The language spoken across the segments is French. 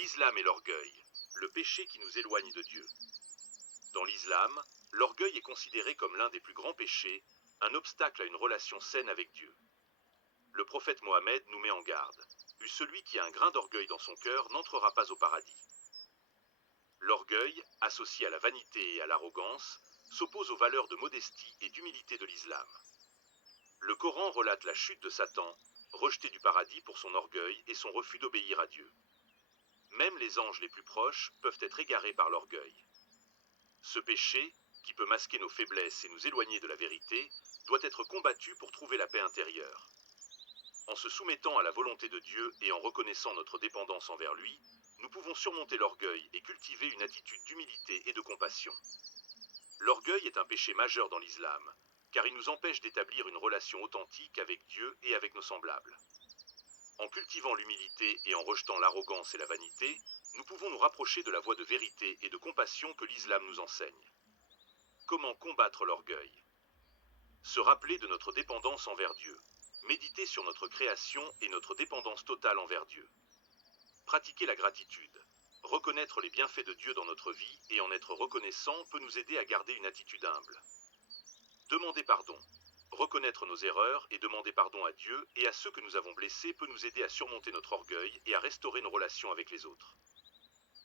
L'islam et l'orgueil, le péché qui nous éloigne de Dieu. Dans l'islam, l'orgueil est considéré comme l'un des plus grands péchés, un obstacle à une relation saine avec Dieu. Le prophète Mohammed nous met en garde. Celui qui a un grain d'orgueil dans son cœur n'entrera pas au paradis. L'orgueil, associé à la vanité et à l'arrogance, s'oppose aux valeurs de modestie et d'humilité de l'islam. Le Coran relate la chute de Satan, rejeté du paradis pour son orgueil et son refus d'obéir à Dieu. Même les anges les plus proches peuvent être égarés par l'orgueil. Ce péché, qui peut masquer nos faiblesses et nous éloigner de la vérité, doit être combattu pour trouver la paix intérieure. En se soumettant à la volonté de Dieu et en reconnaissant notre dépendance envers lui, nous pouvons surmonter l'orgueil et cultiver une attitude d'humilité et de compassion. L'orgueil est un péché majeur dans l'islam, car il nous empêche d'établir une relation authentique avec Dieu et avec nos semblables. En cultivant l'humilité et en rejetant l'arrogance et la vanité, nous pouvons nous rapprocher de la voie de vérité et de compassion que l'islam nous enseigne. Comment combattre l'orgueil? Se rappeler de notre dépendance envers Dieu. Méditer sur notre création et notre dépendance totale envers Dieu. Pratiquer la gratitude. Reconnaître les bienfaits de Dieu dans notre vie et en être reconnaissant peut nous aider à garder une attitude humble. Demander pardon. Reconnaître nos erreurs et demander pardon à Dieu et à ceux que nous avons blessés peut nous aider à surmonter notre orgueil et à restaurer nos relations avec les autres.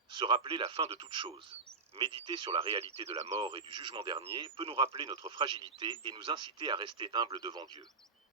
Se rappeler la fin de toute chose. Méditer sur la réalité de la mort et du jugement dernier peut nous rappeler notre fragilité et nous inciter à rester humbles devant Dieu.